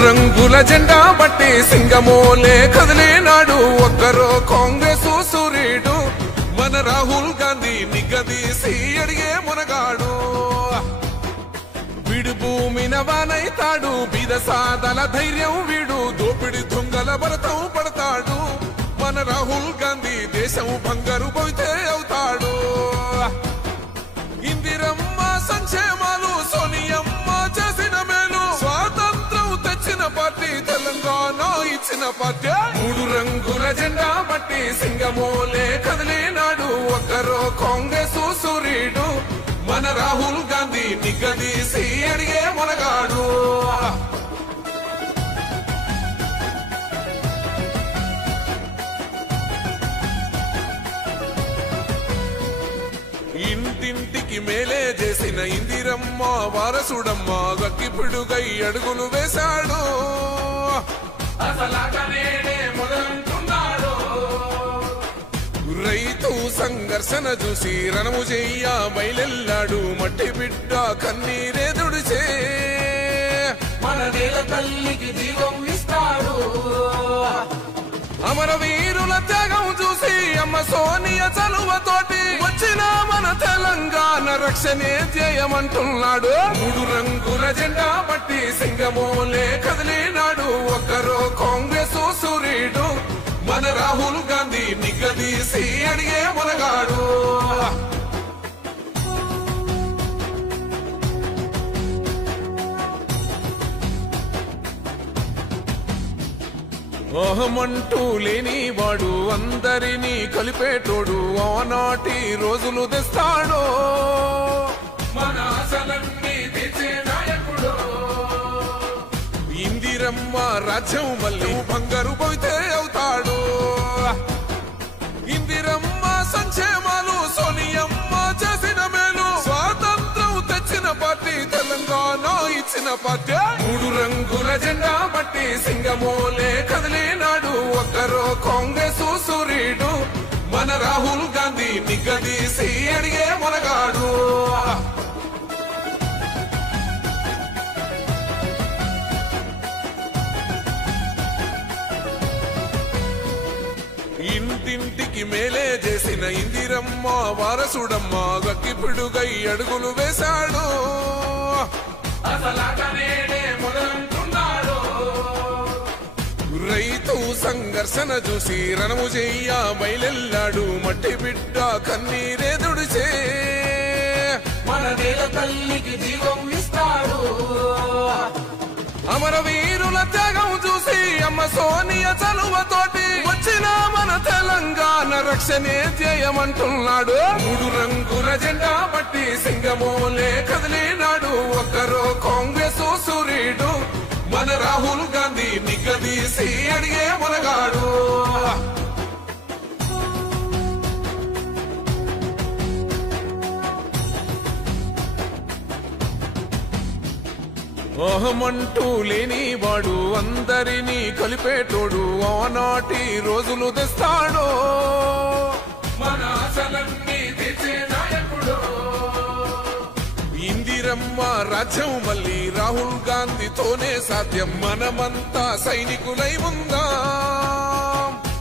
రంగుల జెండా బట్టి సింగమోలే కదిలేనాడు ఒక్కరో కాంగ్రెస్ సూర్యుడు మన రాహుల్ గాంధీ నిగదీసి అడిగే మునగాడు వీడు భూమిన వానైతాడు బీద సాదల ధైర్యం వీడు దోపిడి దొంగల భరతం పడతాడు మన రాహుల్ గాంధీ దేశం బంగారు పోతే అవుతాడు ఇందిరమ్మ సంక్షేమాలు సోనియమ్మ చేసిన మేలు స్వాతంత్రం తెచ్చిన పార్టీ తెలంగాణ ఇచ్చిన పార్టీ మూడు రంగుల జెండా బట్టి సింగమోలే కదిలేనాడు ఒక్కరో కాంగ్రెస్ సూర్యుడు మన రాహుల్ గాంధీ నిగదీసి అడిగే మునగాడు ఇంటింటికి మేలే చేసిన ఇందిరమ్మ వారసుడమ్మ గక్కిపిడుగై అడుగులు వేశాడు రైతు సంఘర్షణ చూసి రణము చెయ్య బయలెల్లాడు మట్టి బిడ్డ కన్నీరే దుడిచే మన నేల తల్లికి జీవం ఇస్తాడు అమరవీరుల త్యాగం చూసి అమ్మ సోనియ చలువతోటి వచ్చిన మన తెలంగాణ రక్షణే ధ్యేయమంటున్నాడు మూడు రంగుల జెండా బట్టి సింగమోలే కదిలేనాడు ఒక్కరో కాంగ్రెస్ సూర్యుడు మన రాహుల్ గాంధీ నిగదీసి అడిగే మునగాడు అహమంటూ లేని వాడు అందరినీ కలిపేటోడు ఆనాటి రోజులు తెస్తాడు మన ఆశలన్నీ తీర్చే నాయకుడు ఇందిరమ్మ రాజ్యం మళ్ళీ బంగారు పోతే అవుతాడు ఇందిరమ్మ సంక్షేమాలు సోనియమ్మ చేసిన మేలు స్వాతంత్రం తెచ్చిన పార్టీ తెలంగాణ ఇచ్చిన పార్టీ మూడు రంగుల జెండా బట్టి సింగమోలే కదిలేనాడు ఒక్కరో కాంగ్రెస్ సూర్యుడు మన రాహుల్ గాంధీ నిగదీసి అడిగే మునగాడు ఇంటింటికి మేలే చేసిన ఇందిరమ్మ వారసుడమ్మ గక్కిపిడుగై అడుగులు వేశాడు రైతు సంఘర్షణ చూసి రణము చెయ్య బయలెల్లాడు మట్టి బిడ్డ కన్నీరే దుడిచే మన నేల తల్లికి జీవం ఇస్తాడు అమరవీరుల త్యాగం చూసి అమ్మ సోనియ చలువతోటి వచ్చిన మన తెలంగాణ రక్షణే ధ్యేయమంటున్నాడు మూడు రంగుల జెండా బట్టి సింగమోలే కదిలేనాడు ఒక్కరో కాంగ్రెస్ సూర్యుడు మన రాహుల్ గాంధీ నిగదీసి అడిగే మునగాడు అహమంటూ లేని వాడు అందరినీ కలిపేటోడు ఆనాటి రోజులు తెస్తాడు మన ఆశలన్నీ తీర్చే నాయకుడు ఇందిరమ్మ రాజ్యం మళ్ళీ రాహుల్ గాంధీతోనే సాధ్యం మనమంతా సైనికులై ఉందా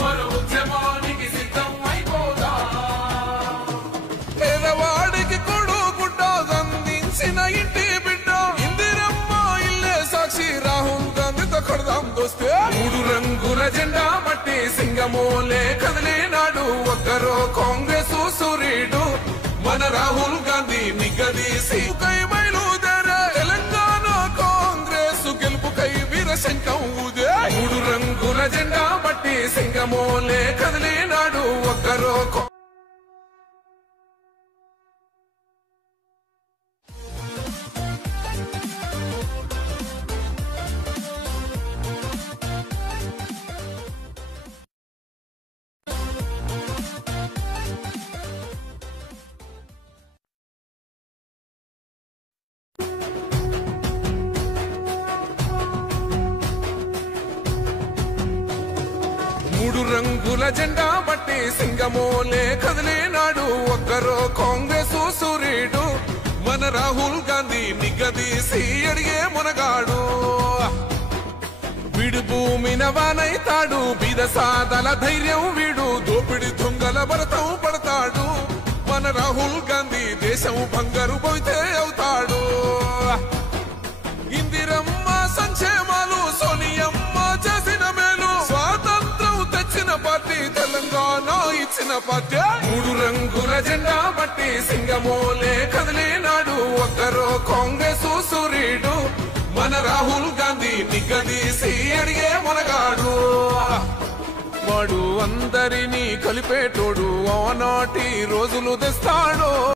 మన ఉద్యమానికి సిద్ధం అయిపోదా పేదవాడికి కొడు గుడ్డ అందించిన ఇంటి బిడ్డ ఇందిరమ్మ ఇల్లే సాక్షి రాహుల్ గాంధీతో కొడదాం దోస్తే మూడు రంగుల జెండా బట్టి సింగమోలే కదిలేనాడు ఒక్కరో కాంగ్రెస్ సూర్యుడు మన రాహుల్ గాంధీ నిగదీసి బయలుదేరే తెలంగాణ కాంగ్రెస్ గెలుపుకై వీరశంఖం ఊదే మూడు రంగుల జెండా బట్టి సింగమోలే కదిలేనాడు ఒక్కరో మూడు రంగుల జెండా బట్టి సింగమోలే కదిలేనాడు ఒక్కరో కాంగ్రెస్ సూర్యుడు మన రాహుల్ గాంధీ నిగదీసి అడిగే మునగాడు వీడు భూమిన వానైతాడు బీద సాదల ధైర్యం వీడు దోపిడి దొంగల భరతం పడతాడు మన రాహుల్ గాంధీ దేశం బంగారు పోతే అవుతాడు ఇందిరమ్మ సంక్షేమాలు సోనియమ్మ చేసిన మేలు స్వాతంత్రం తెచ్చిన పార్టీ తెలంగాణ ఇచ్చిన పార్టీ 3 రంగుల జెండా బట్టి సింగమోలే కదిలినాడు ఒక్కరో కాంగ్రెస్ సూర్యుడు మన రాహుల్ గాంధీ నిగ్గదీసి అడిగే మునగాడు వాడు అందరినీ కలిపేటోడు ఆనాటి రోజులు తెస్తాడు